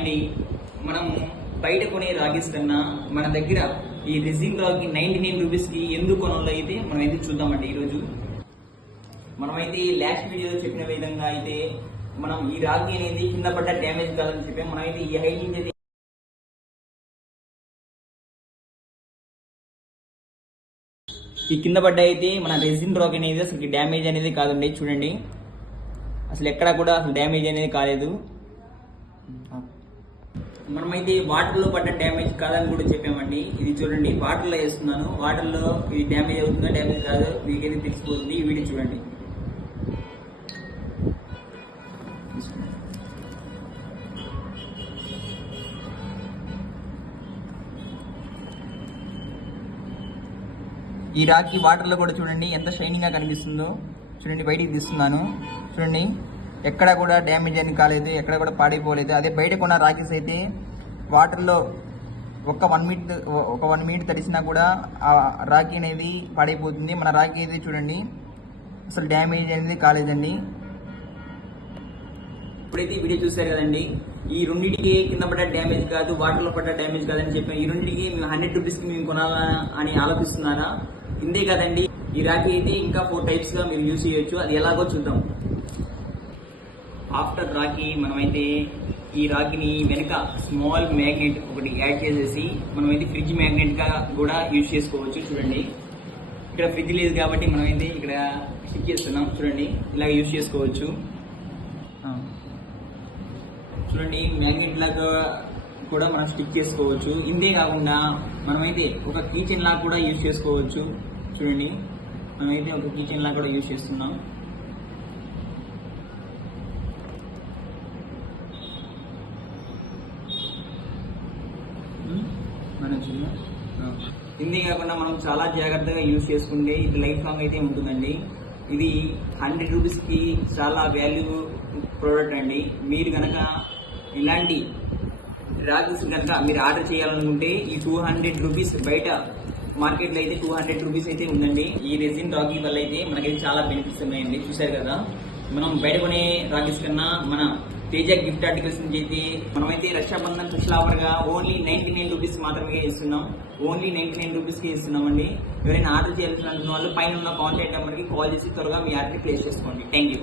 అండి, మనం బయట కొనే రాగీస్ కన్నా మన దగ్గర ఈ రెజిన్ రాగి 99 రూపీస్కి ఎందుకు కొనాలో అయితే మనమైతే చూద్దామండి. ఈరోజు మనమైతే లాస్ట్ వీడియోలో చెప్పిన విధంగా అయితే మనం ఈ రాగి అనేది కింద పడ్డ డ్యామేజ్ కాదని చెప్పాం. మనమైతే ఈ హైట్ నుంచి అయితే ఈ కింద పడ్డ అయితే మన రెజిన్ రాగి అనేది అసలు డ్యామేజ్ అనేది కాదండి. చూడండి, అసలు ఎక్కడా కూడా అసలు డ్యామేజ్ అనేది కాలేదు. మనమైతే వాటర్లో పడ్డ డ్యామేజ్ కాదని కూడా చెప్పామండి. ఇది చూడండి, వాటర్లో వేస్తున్నాను, వాటర్లో ఇది డ్యామేజ్ అవుతుందా డ్యామేజ్ కాదు మీకైతే తెలిసిపోతుంది. ఈ వీడియో చూడండి. ఈ రాకి వాటర్లో కూడా చూడండి ఎంత షైనింగ్గా కనిపిస్తుందో. చూడండి, బయటికి తీస్తున్నాను, చూడండి ఎక్కడ కూడా డ్యామేజ్ అని కాలేదు, ఎక్కడ కూడా పాడైపోలేదు. అదే బయట కొన్న రాకీస్ అయితే వాటర్లో ఒక 1 మినిట్ తడిసినా కూడా ఆ రాఖీ అనేది పాడైపోతుంది. మన రాఖీ అయితే చూడండి అసలు డ్యామేజ్ అనేది కాలేదండి. ఇప్పుడైతే ఈ వీడియో చూసారు కదండి, ఈ రెండింటికి కింద పడ్డ డ్యామేజ్ కాదు, వాటర్లో పడ్డ డ్యామేజ్ కాదని చెప్పాను. ఈ రెండింటికి మేము 100 రూపీస్కి మేము కొనాలా అని ఆలోచిస్తున్నారా? ఇందే కదండి, ఈ రాఖీ అయితే ఇంకా 4 టైప్స్గా మీరు యూజ్ చేయొచ్చు. అది ఎలాగో చూద్దాం. ఆఫ్టర్ రాఖీ మనమైతే ఈ రాఖీని వెనక స్మాల్ మ్యాగ్నెట్ ఒకటి యాడ్ చేసేసి మనమైతే ఫ్రిడ్జ్ మ్యాగ్నెట్గా కూడా యూజ్ చేసుకోవచ్చు. చూడండి, ఇక్కడ ఫ్రిడ్జ్ లేదు కాబట్టి మనమైతే ఇక్కడ స్టిక్ చేస్తున్నాం. చూడండి, ఇలా యూజ్ చేసుకోవచ్చు. చూడండి, మ్యాగ్నెట్ లాగా కూడా మనం స్టిక్ చేసుకోవచ్చు. ఇంతే కాకుండా మనమైతే ఒక కీచెన్ లాగా కూడా యూజ్ చేసుకోవచ్చు. చూడండి, మనమైతే ఒక కీచెన్ లాగా కూడా యూజ్ చేస్తున్నాం. ఇంతే కాకుండా మనం చాలా జాగ్రత్తగా యూజ్ చేసుకుంటే ఇది లైఫ్ లాంగ్ అయితే ఉంటుందండి. ఇది 100 రూపీస్కి చాలా వాల్యూ ప్రోడక్ట్ అండి. మీరు కనుక ఇలాంటి రాగీస్ కనుక మీరు ఆర్డర్ చేయాలనుకుంటే ఈ 200 రూపీస్ బయట మార్కెట్లో అయితే 200 రూపీస్ అయితే ఉందండి. ఈ రెజిన్ రాగి వల్ల అయితే మనకైతే చాలా బెనిఫిట్స్ ఉన్నాయండి. చూసారు కదా, మనం బయట కొనే రాగీస్ కన్నా మన తేజ గిఫ్ట్ ఆర్టికల్స్ నుంచి అయితే మనమైతే రక్షాబంధన్ స్పెషల్ ఆఫర్గా ఓన్లీ 99 రూపీస్ మాత్రమే ఇస్తున్నాం. ఓన్లీ 99 రూపీస్కి ఇస్తున్నామండి. ఎవరైనా ఆర్డర్ చేయాల్సిన వాళ్ళు పైన ఉన్న కాంటాక్ట్ నెంబర్కి కాల్ చేసి త్వరగా మీ ఆర్డర్ ప్లేస్ చేసుకోండి. Thank you.